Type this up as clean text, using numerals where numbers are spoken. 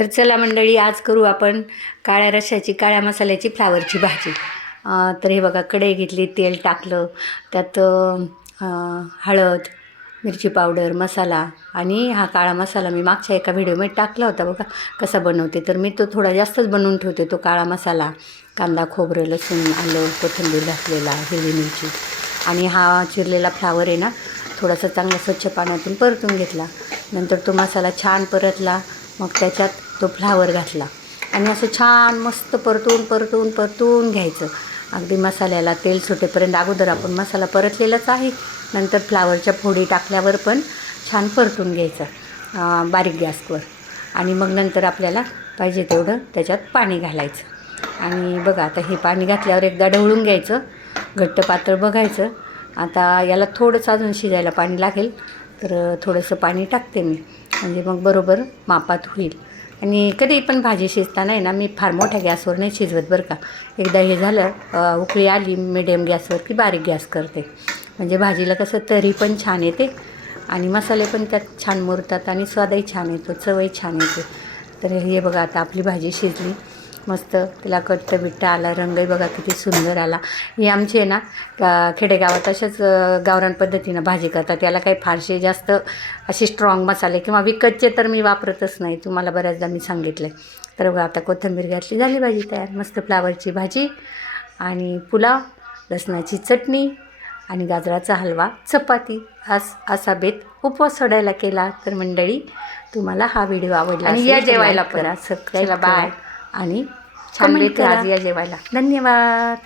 तर चला मंडळी, आज करू आपण काळ्या रश्श्याची, काळ्या मसाल्याची फ्लावरची भाजी. तर हे बघा, कढई घेतली, तेल टाकलं, त्यात हळद, मिरची पावडर, मसाला आणि हा काळा मसाला मी मागच्या एका व्हिडिओमध्ये टाकला होता बघा कसा बनवते. तर मी तो थोडा जास्तच बनवून ठेवते. तो काळा मसाला, कांदा, खोबरं, लसूण, आलं, कोथिंबीर घातलेला, हिरवी मिरची आणि हा चिरलेला फ्लावर आहे ना, थोडासा चांगला स्वच्छ पाण्यातून परतून घेतला. नंतर तो मसाला छान परतला, मग त्याच्यात तो फ्लावर घातला आणि असं छान मस्त परतून घ्यायचं. अगदी मसाल्याला तेल सुटेपर्यंत. अगोदर आपण मसाला परतलेलाच आहे, नंतर फ्लावरच्या फोडी टाकल्यावर पण छान परतून घ्यायचं बारीक गॅसवर. आणि मग नंतर आपल्याला पाहिजे तेवढं त्याच्यात पाणी घालायचं. आणि बघा, आता हे पाणी घातल्यावर एकदा ढवळून घ्यायचं, घट्ट पातळ बघायचं. आता याला थोडंसं अजून शिजायला पाणी लागेल, तर थोडंसं पाणी टाकते मी, म्हणजे मग बरोबर मापात होईल. आणि कधी पण भाजी शिजताना आहे ना, मी फार मोठ्या गॅसवर नाही शिजवत बरं का. एकदा हे झालं, उकळी आली मिडियम गॅसवर की बारीक गॅस करते, म्हणजे भाजीला कसं तरी पण छान येते आणि मसाले पण त्यात छान मुरतात आणि स्वादही छान येतो, चवही छान येते. तर हे बघा, आता आपली भाजी शिजली मस्त, तिला कट्ट आला, रंगही बघा किती सुंदर आला. ही आमची आहे ना खेडेगावात अशाच गावरान पद्धतीनं भाजी करतात. त्याला काही फारसे जास्त असे स्ट्रॉंग मसाले किंवा विकतचे तर मी वापरतच नाही, तुम्हाला बऱ्याचदा मी सांगितलं आहे. तर बघा, आता कोथिंबीर घातली, झाली भाजी तयार. मस्त फ्लावरची भाजी आणि पुलाव, लसणाची चटणी आणि गाजराचा हलवा, चपाती. असा बेत उपवास सोडायला केला. तर मंडळी, तुम्हाला हा व्हिडिओ आवडला आणि या जेवायला करा, सबस्क्राईब बाय आणि छान बेत आज या जेवायला. धन्यवाद.